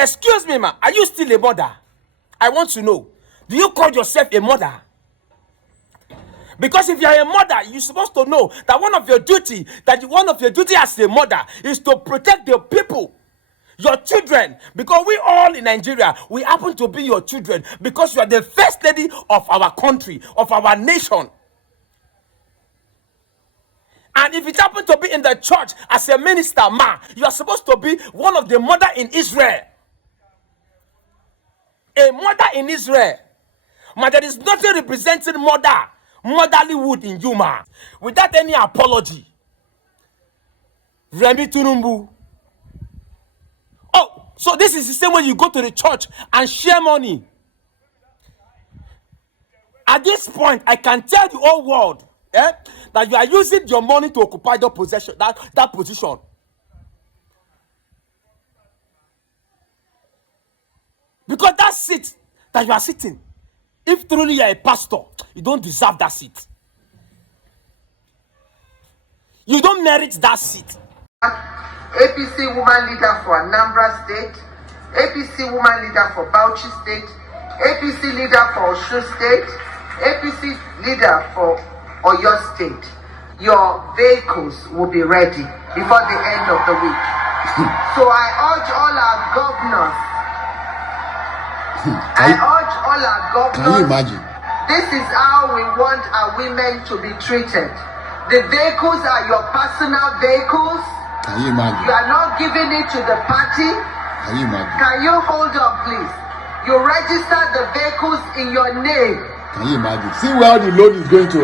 Excuse me, ma. Are you still a mother? I want to know. Do you call yourself a mother? Because if you are a mother, you're supposed to know that one of your duty as a mother is to protect the people, your children. Because we all in Nigeria, we happen to be your children because you are the first lady of our country, of our nation. And if it happened to be in the church as a minister, ma, you are supposed to be one of the mother in Israel. A mother in Israel. Ma, there is nothing representing motherlyhood in you, ma. Without any apology. TINUBU. Oh, so this is the same way you go to the church and share money. At this point, I can tell the whole world that you are using your money to occupy that position. Because that seat that you are sitting, if truly you are a pastor, you don't deserve that seat. You don't merit that seat. APC woman leader for Anambra State, APC woman leader for Bauchi State, APC leader for Osun State, APC leader for Oyo State. Your vehicles will be ready before the end of the week. So I urge all our governors. Can you imagine? This is how we want our women to be treated. The vehicles are your personal vehicles. Can you imagine? You are not giving it to the party. Can you imagine? Can you hold on, please? You register the vehicles in your name. Can you imagine? See where the loan is going to.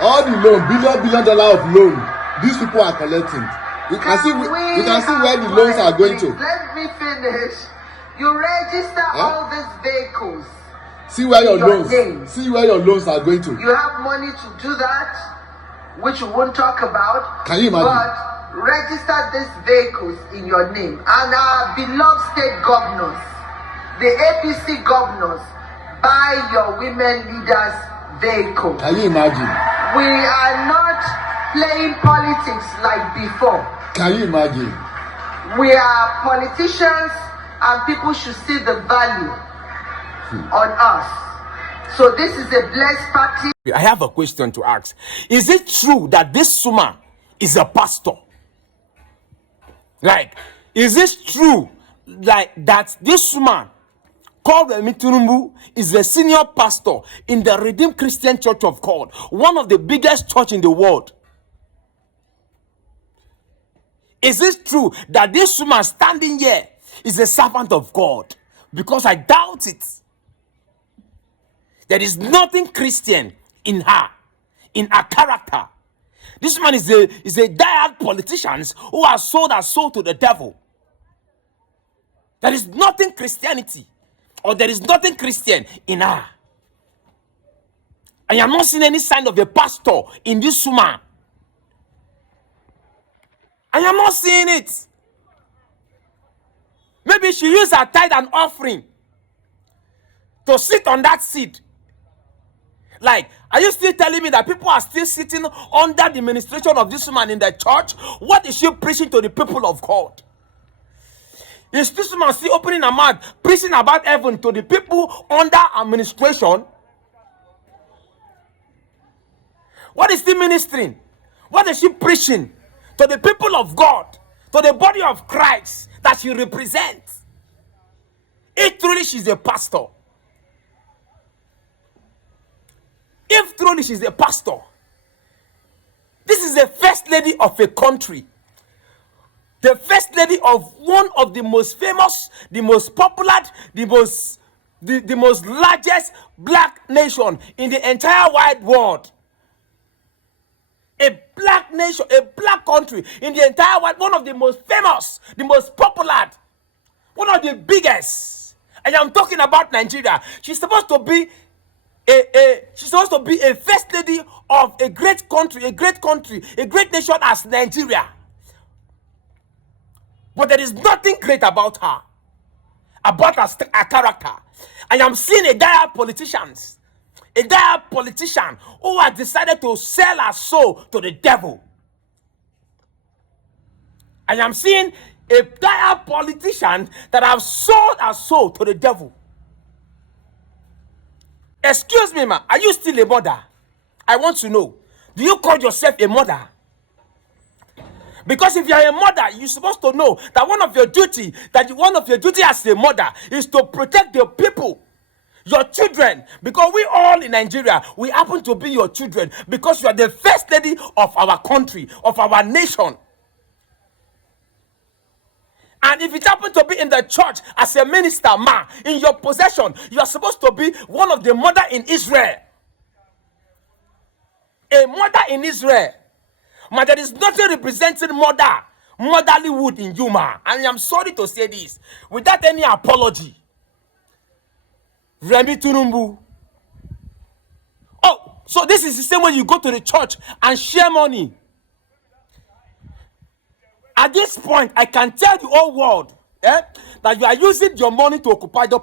All the loan, billion dollar of loan, these people are collecting. You can see where the loans are going to. Let me finish. You register all these vehicles. See where your loans. See where your loans are going to. You have money to do that, which we won't talk about. Can you imagine? But register these vehicles in your name. And our beloved state governors, the APC governors, buy your women leaders vehicle. Can you imagine? We are not playing politics like before. Can you imagine? We are politicians, and people should see the value on us. So this is a blessed party. I have a question to ask. Is it true that this woman is a pastor? Like, is it true that this woman called TINUBU is a senior pastor in the Redeemed Christian Church of God, one of the biggest church in the world? Is it true that this woman standing here is a servant of God? Because I doubt it. There is nothing Christian in her character. This man is a diehard politician who has sold her soul to the devil. There is nothing Christianity, or there is nothing Christian in her. I am not seeing any sign of a pastor in this woman. I am not seeing it. Maybe she used her tithe and offering to sit on that seat. Like, are you still telling me that people are still sitting under the administration of this woman in the church? What is she preaching to the people of God? Is this woman still opening her mouth, preaching about heaven to the people under administration? What is she ministering? What is she preaching to the people of God, to the body of Christ that she represents? If truly she's a pastor, if truly she's a pastor, this is the first lady of a country, the first lady of one of the most famous, the most popular, the most largest black nation in the entire wide world. A black nation, a black country in the entire world, one of the most famous, the most popular, one of the biggest. And I'm talking about Nigeria. She's supposed to be a first lady of a great country, a great nation as Nigeria. But there is nothing great about her, about her character. I am seeing a dire politician who has decided to sell her soul to the devil. I am seeing A dire politician that have sold our soul to the devil. Excuse me, ma. Are you still a mother? I want to know. Do you call yourself a mother? Because if you are a mother, you're supposed to know that one of your duty as a mother is to protect the people, your children. Because we all in Nigeria, we happen to be your children because you are the first lady of our country, of our nation. And if it happens to be in the church as a minister, ma, in your possession, you are supposed to be one of the mother in Israel. A mother in Israel. Ma, there is nothing representing motherlyhood in you, ma. And I'm sorry to say this without any apology. Remi TINUBU. Oh, so this is the same way you go to the church and share money. At this point, I can tell the whole world that you are using your money to occupy that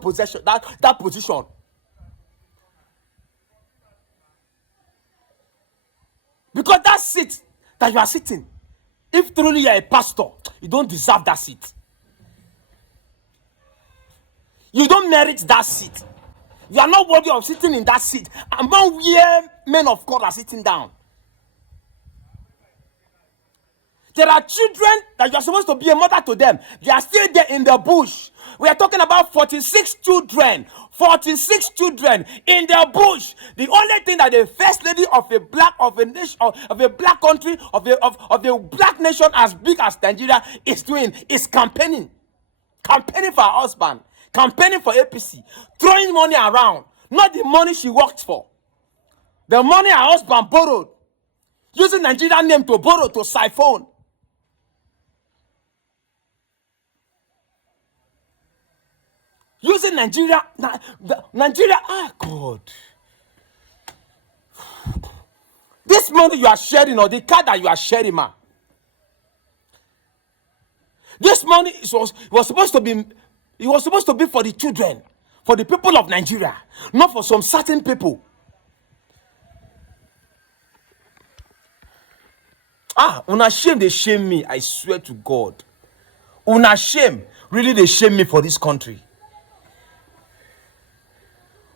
position. Because that seat that you are sitting, if truly you are a pastor, you don't deserve that seat. You don't merit that seat. You are not worthy of sitting in that seat among where men of God are sitting down. There are children that you are supposed to be a mother to them. They are still there in the bush. We are talking about 46 children. 46 children in the bush. The only thing that the first lady of a black country, of a black nation as big as Nigeria is doing is campaigning. Campaigning for her husband. Campaigning for APC. Throwing money around. Not the money she worked for. The money her husband borrowed. Using Nigerian name to borrow, to siphon. Using Nigeria, God. This money you are sharing, or the car that you are sharing, ma. This money was supposed to be for the children, for the people of Nigeria, not for some certain people. Una shame, they shame me, I swear to God. Una shame, really they shame me for this country.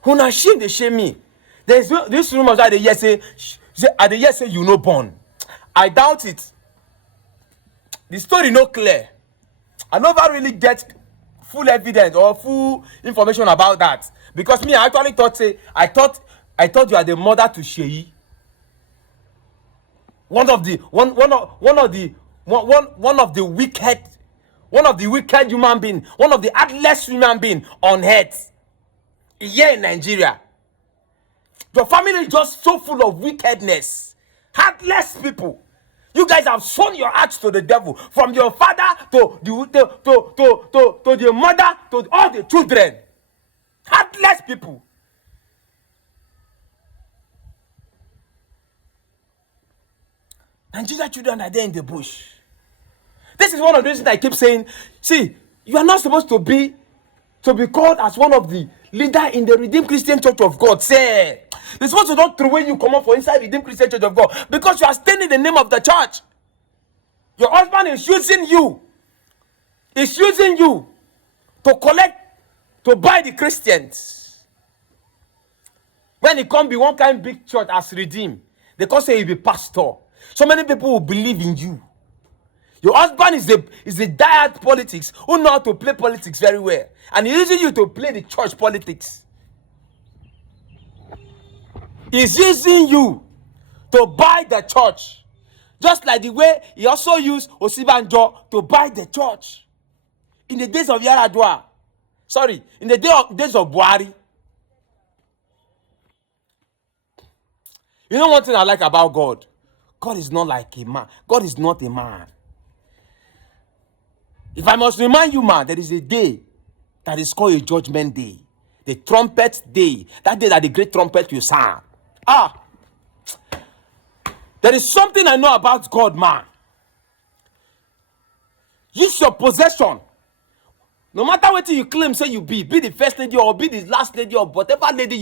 Una shame, they shame me. There's this rumors that they say you no born. I doubt it. The story no clear. I never really get full evidence or full information about that. Because me, I actually thought you are the mother to Sheyi. One of the wicked human being, one of the heartless human being on earth here in Nigeria. Your family is just so full of wickedness, heartless people. You guys have sown your hearts to the devil, from your father to the mother to all the children. Heartless people. Nigeria children are there in the bush. This is one of the reasons I keep saying, see, you are not supposed to be called as one of the leader in the Redeemed Christian Church of God. Say, they're supposed to not throw away you come up for inside Redeemed Christian Church of God because you are standing in the name of the church. Your husband is using you. He's using you to buy the Christians. When it come be one kind of big church as Redeemed, they can say he'll be pastor. So many people will believe in you. Your husband is a diehard politics who know how to play politics very well. And he's using you to play the church politics. He's using you to buy the church. Just like the way he also used Osibanjo to buy the church. In the days of Yaradua. Sorry, in the days of Buhari. You know one thing I like about God? God is not like a man. God is not a man. If I must remind you, man, there is a day that is called a judgment day. The trumpet day. That day that the great trumpet will sound. There is something I know about God, man. Use your possession. No matter what you claim, say you be the first lady or be the last lady or whatever lady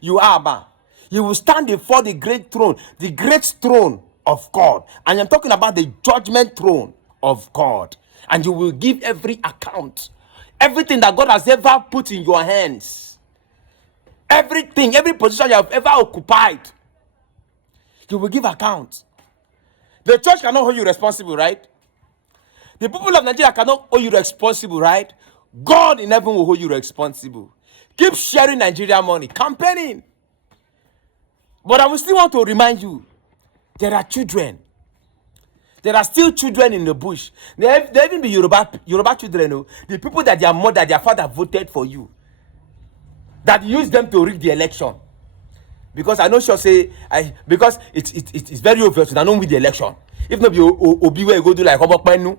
you are, man. You will stand before the great throne of God. And I'm talking about the judgment throne of God. and you will give every account. Everything that God has ever put in your hands, everything, every position you have ever occupied, you will give account. The church cannot hold you responsible, right? The people of Nigeria cannot hold you responsible, right? God in heaven will hold you responsible. Keep sharing Nigeria money, campaigning. But I will still want to remind you, there are children. There are still children in the bush. There even be Yoruba children, oh, the people that their mother, their father voted for you, that use them to rig the election. Because I know sure say because it's very obvious that I don't win the election. If not be Obi where go do like Obokpenu,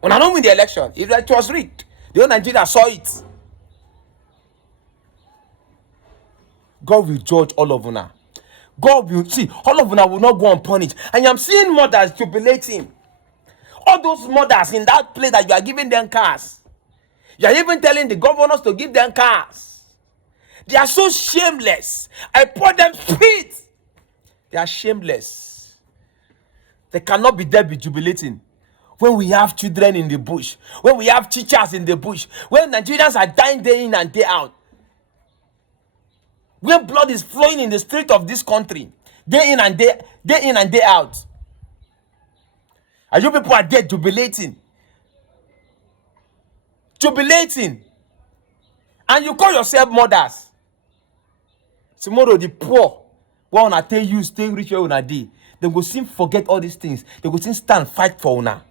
when I don't win the election, it was rigged. The whole Nigeria saw it. God will judge all of una. God will see, all of them will not go unpunished. And I'm seeing mothers jubilating. All those mothers in that place that you are giving them cars. You are even telling the governors to give them cars. They are so shameless. I pour them spit. They are shameless. They cannot be there be jubilating. When we have children in the bush, when we have teachers in the bush, when Nigerians are dying day in and day out, where blood is flowing in the street of this country, day in and day out. And you people are there jubilating. Jubilating. And you call yourself mothers. Tomorrow the poor, when una tell you stay rich where una dey, they go soon forget all these things. They go soon stand fight for una.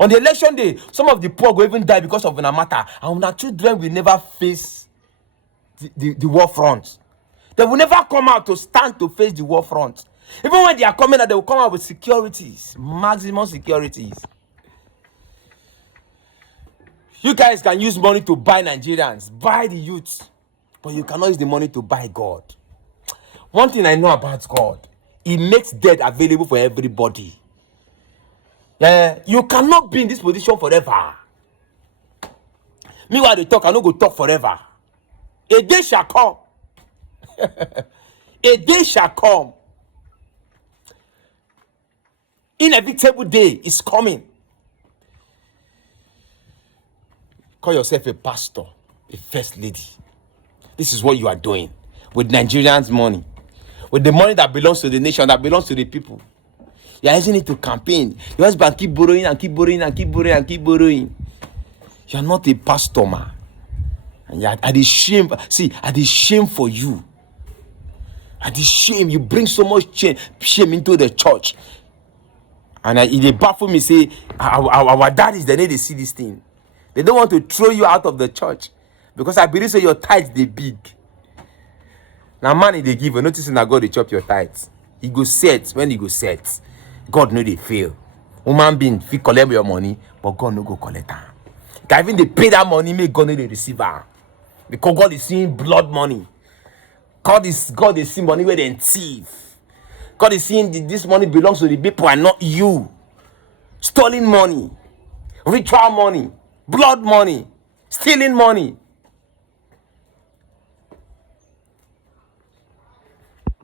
On the election day, some of the poor go even die because of una matter. And una children will never face the war front. They will never come out to stand to face the war front. Even when they are coming out, they will come out with securities, maximum securities. You guys can use money to buy Nigerians, buy the youth, but you cannot use the money to buy God. One thing I know about God, He makes death available for everybody. You cannot be in this position forever. Meanwhile, they talk, I no go talk forever. A day shall come. A day shall come. Inevitable day is coming. Call yourself a pastor, a first lady. This is what you are doing with Nigerians' money, with the money that belongs to the nation, that belongs to the people. You are using it to campaign. Your husband keep borrowing and keep borrowing and keep borrowing and keep borrowing. You are not a pastor, man. And you are at the shame. See, at the shame for you. At the shame, you bring so much shame into the church. And they baffle me, say, our daddies, they need to see this thing. They don't want to throw you out of the church. Because I believe say your tithes, they big. Now money they give, you noticing that God, they chop your tithes. He go set, when he go set, God know they fail. Human being, if you collect your money, but God no go collect them. Even they pay that money, make God know they receive her. Because God is seeing blood money. God is seeing money where they thief. God is seeing this money belongs to the people and not you. Stolen money, ritual money, blood money, stealing money.